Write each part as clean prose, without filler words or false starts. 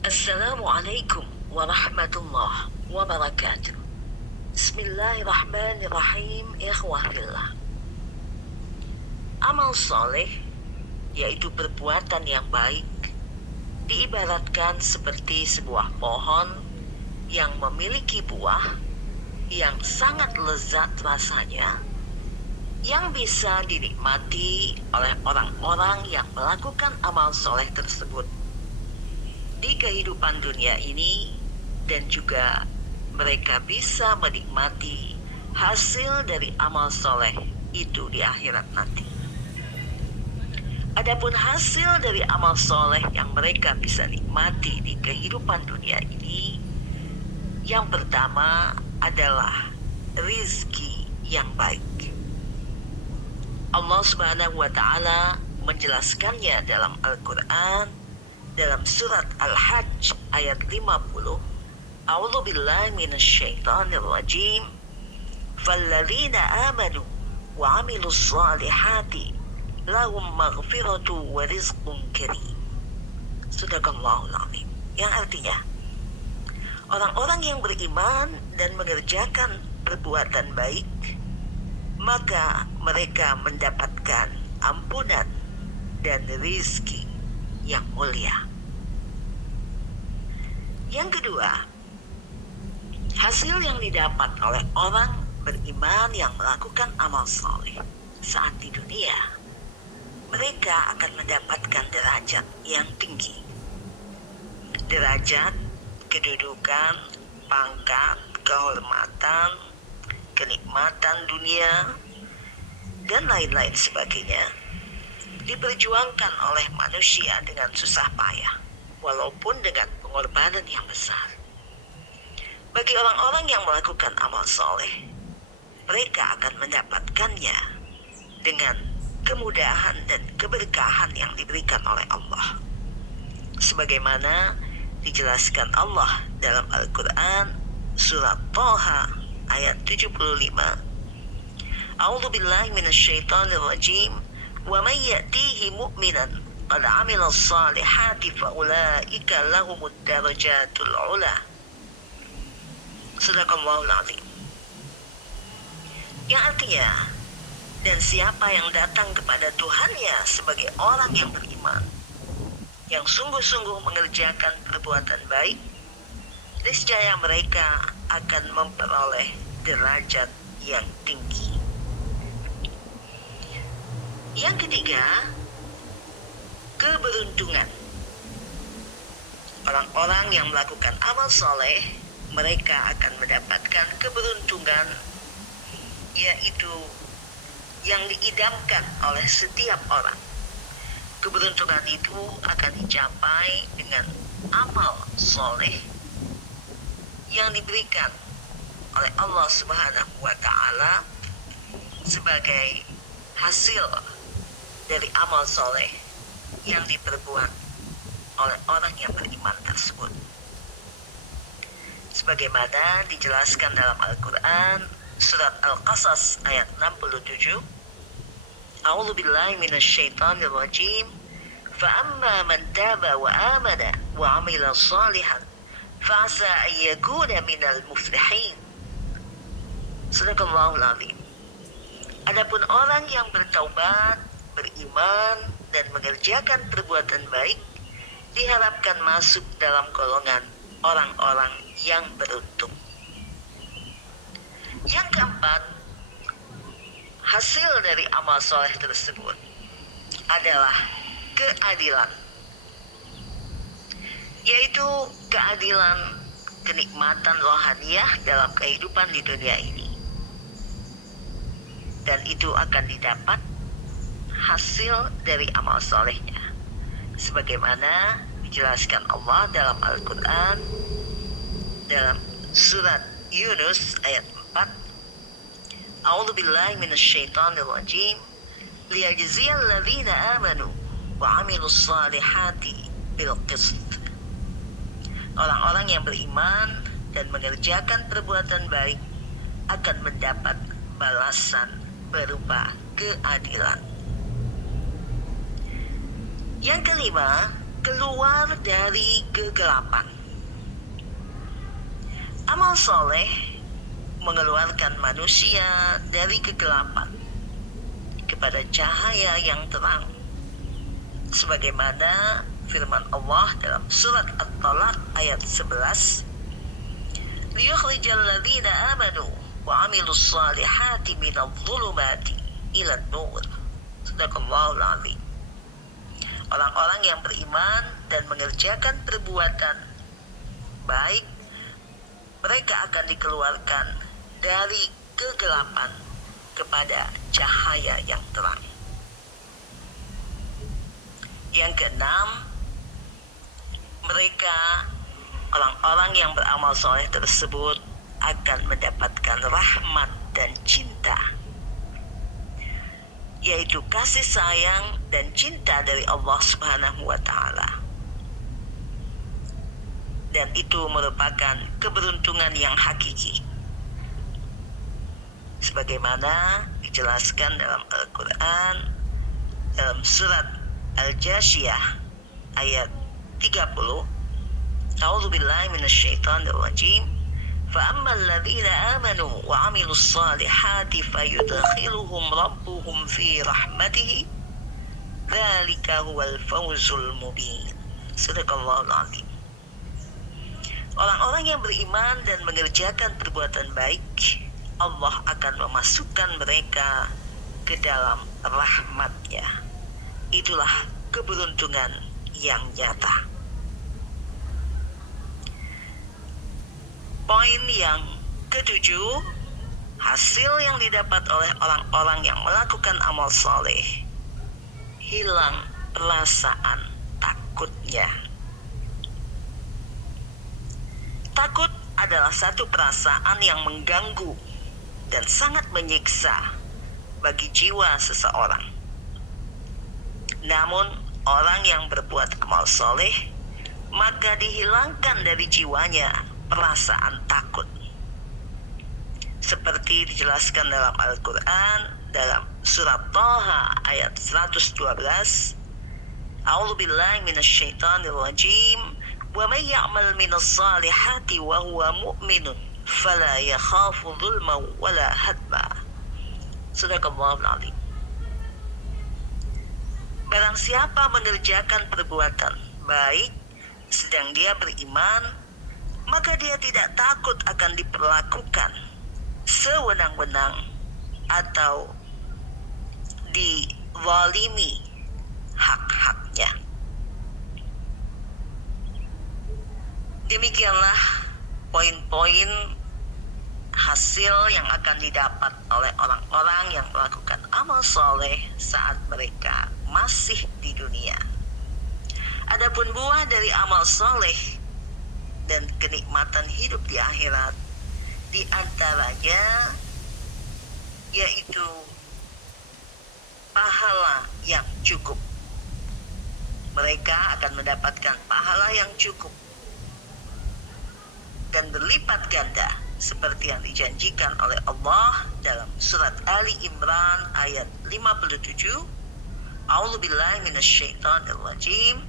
Assalamualaikum warahmatullahi wabarakatuh. Bismillahirrahmanirrahim. Ikhwah fillah. Amal soleh, yaitu perbuatan yang baik, diibaratkan seperti sebuah pohon yang memiliki buah yang sangat lezat rasanya, yang bisa dinikmati oleh orang-orang yang melakukan amal soleh tersebut di kehidupan dunia ini, dan juga mereka bisa menikmati hasil dari amal soleh itu di akhirat nanti. Adapun hasil dari amal soleh yang mereka bisa nikmati di kehidupan dunia ini, yang pertama adalah rizki yang baik. Allah Subhanahu wa Ta'ala menjelaskannya dalam Al-Quran, dalam surat Al-Hajj ayat 50. A'udzu billahi minasyaitonir rajim. Falladzina amanu wa 'amilus shalihati lahum maghfiratu wa rizqun karim. Sadaqallahul azim. Yang artinya, orang-orang yang beriman dan mengerjakan perbuatan baik, maka mereka mendapatkan ampunan dan rizki yang mulia. Yang kedua, hasil yang didapat oleh orang beriman yang melakukan amal soleh saat di dunia, mereka akan mendapatkan derajat yang tinggi. Derajat, kedudukan, pangkat, kehormatan, kenikmatan dunia, dan lain-lain sebagainya diperjuangkan oleh manusia dengan susah payah, walaupun dengan pengorbanan yang besar. Bagi orang-orang yang melakukan amal soleh, mereka akan mendapatkannya dengan kemudahan dan keberkahan yang diberikan oleh Allah, sebagaimana dijelaskan Allah dalam Al-Quran surat Thaha ayat 75. A'udzu billahi minasyaitonir rajim. Wa may ya'tihi mu'minan qad 'amila shalihati fa ulaika lahumud darajatul 'ula. Sadaqallahul azim. Yang artinya, dan siapa yang datang kepada Tuhannya sebagai orang yang beriman, yang sungguh-sungguh mengerjakan perbuatan baik, niscaya mereka akan memperoleh derajat yang tinggi. Yang ketiga, keberuntungan. Orang-orang yang melakukan amal soleh, mereka akan mendapatkan keberuntungan, yaitu yang diidamkan oleh setiap orang. Keberuntungan itu akan dicapai dengan amal soleh yang diberikan oleh Allah Subhanahu wa Ta'ala sebagai hasil dari amal soleh yang diperbuat oleh orang yang beriman tersebut, sebagaimana dijelaskan dalam Al-Quran surat Al-Qasas ayat 67. A'udzu billahi minasyaitonir rajim. Fa amma man taba wa amana wa 'amila shalihan fa 'asa an yakuna minal muflihin. Sadaqallahul azim. Adapun orang yang bertaubat, beriman, dan mengerjakan perbuatan baik, diharapkan masuk dalam golongan orang-orang yang beruntung. Yang keempat, hasil dari amal soleh tersebut adalah keadilan, yaitu keadilan kenikmatan rohaniyah dalam kehidupan di dunia ini. Dan itu akan didapat hasil dari amal solehnya, sebagaimana dijelaskan Allah dalam Al-Quran dalam surat Yunus ayat 4. A'udzu billahi minasyaitonir rajim. Liyajziyal ladzina amanu wa 'amilus shalihati bil qist. Orang-orang yang beriman dan mengerjakan perbuatan baik akan mendapat balasan berupa keadilan. Yang kelima, keluar dari kegelapan. Amal soleh mengeluarkan manusia dari kegelapan kepada cahaya yang terang, sebagaimana firman Allah dalam surat At-Talaq ayat 11, liyukhrijal ladzina amanu wa 'amilus shalihati minadh dhulumati ilan nur. Sadaqallahul azim. Orang-orang yang beriman dan mengerjakan perbuatan baik, mereka akan dikeluarkan dari kegelapan kepada cahaya yang terang. Yang keenam, mereka, orang-orang yang beramal soleh tersebut akan mendapatkan rahmat dan cinta, yaitu kasih sayang dan cinta dari Allah Subhanahu wa Ta'ala. Dan itu merupakan keberuntungan yang hakiki, sebagaimana dijelaskan dalam Al-Quran dalam surat Al-Jathiyah ayat 30, A'udzubillahi minasyaitonirrajim, فَأَمَّا الَّذِينَ آمَنُوا وَعَمِلُوا الصَّالِحَاتِ فَيُدْخِلُهُمْ رَبُّهُمْ فِي رَحْمَتِهِ ذَلِكَ هُوَ الْفَوْزُ الْمُبِينُ. Sadaqallahul azim. Orang-orang yang beriman dan mengerjakan perbuatan baik, Allah akan memasukkan mereka ke dalam rahmat-Nya. Itulah keberuntungan yang nyata. Poin yang ketujuh, hasil yang didapat oleh orang-orang yang melakukan amal soleh, hilang perasaan takutnya. Takut adalah satu perasaan yang mengganggu dan sangat menyiksa bagi jiwa seseorang. Namun, orang yang berbuat amal soleh, maka dihilangkan dari jiwanya perasaan takut. Seperti dijelaskan dalam Al-Quran, dalam surat Thaha ayat 112, A'udzubillahi minasyaitonirrajim, wa may ya'mal minas salihati wa huwa mu'minun fala yakhafu dhulman wala hadma. Sadaqallahul azim. Barang siapa mengerjakan perbuatan baik sedang dia beriman, maka dia tidak takut akan diperlakukan sewenang-wenang atau dizalimi hak-haknya. Demikianlah poin-poin hasil yang akan didapat oleh orang-orang yang melakukan amal soleh saat mereka masih di dunia. Adapun buah dari amal soleh dan kenikmatan hidup di akhirat, di antaranya yaitu pahala yang cukup. Mereka akan mendapatkan pahala yang cukup dan berlipat ganda seperti yang dijanjikan oleh Allah dalam surat Ali Imran ayat 57, A'udzubillahi minasyaitonirrajim,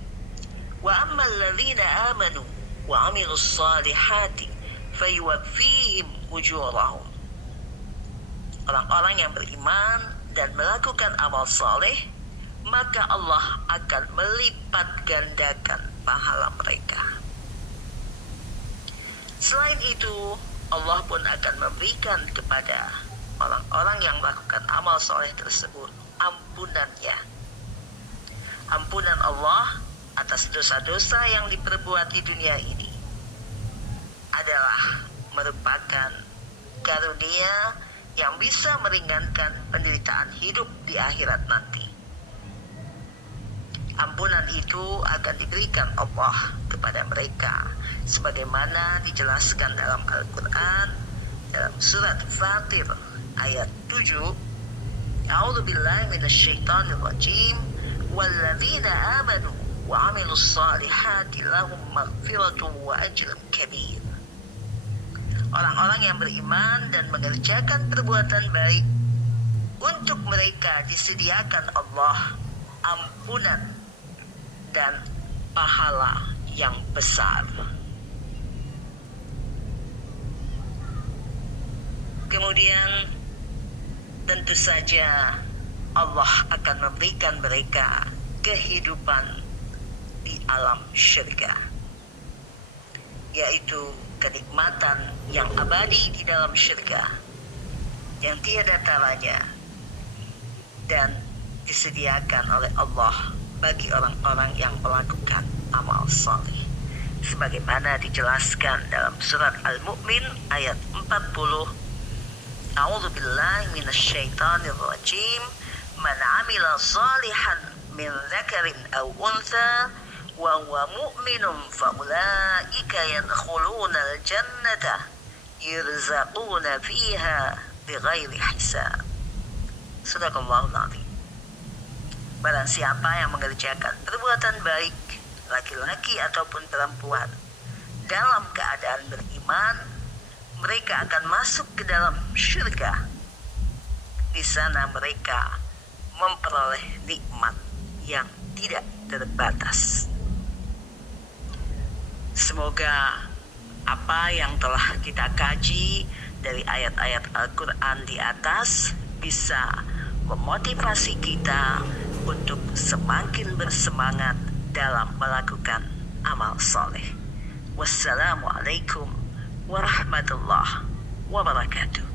wa ammal ladzina amanu wa 'amilus shalihati fayuwaffihim ujurahum. Orang-orang yang beriman dan melakukan amal soleh, maka Allah akan melipat gandakan pahala mereka. Selain itu, Allah pun akan memberikan kepada orang-orang yang melakukan amal soleh tersebut ampunannya. Ampunan Allah atas dosa-dosa yang diperbuat di dunia ini adalah merupakan karunia yang bisa meringankan penderitaan hidup di akhirat nanti. Ampunan itu akan diberikan Allah kepada mereka sebagaimana dijelaskan dalam Al-Quran dalam surat Fatir ayat 7, A'udzubillahi minasyaitonirrajim, walladzina amanu wa 'amilus shalihati lahum maghfiratun wa ajrun kabir. Orang-orang yang beriman dan mengerjakan perbuatan baik, untuk mereka disediakan Allah ampunan dan pahala yang besar. Kemudian tentu saja Allah akan memberikan mereka kehidupan di alam syurga, yaitu kenikmatan yang abadi di dalam syurga yang tiada taranya dan disediakan oleh Allah bagi orang-orang yang melakukan amal saleh, sebagaimana dijelaskan dalam surat Al-Mu'min ayat 40. A'udzu billahi minasyaitonir rajim. Man 'amila shalihan min dzakarin aw untha wa huwa mu'minun fa ulaika yadkhuluna al-jannata yurzaquna fiha bighairi hisab. Sadaqallahul azim. Barang siapa yang mengerjakan perbuatan baik, laki-laki ataupun perempuan, dalam keadaan beriman, mereka akan masuk ke dalam syurga. Di sana mereka memperoleh nikmat yang tidak terbatas. Semoga apa yang telah kita kaji dari ayat-ayat Al-Quran di atas bisa memotivasi kita untuk semakin bersemangat dalam melakukan amal soleh. Wassalamualaikum warahmatullahi wabarakatuh.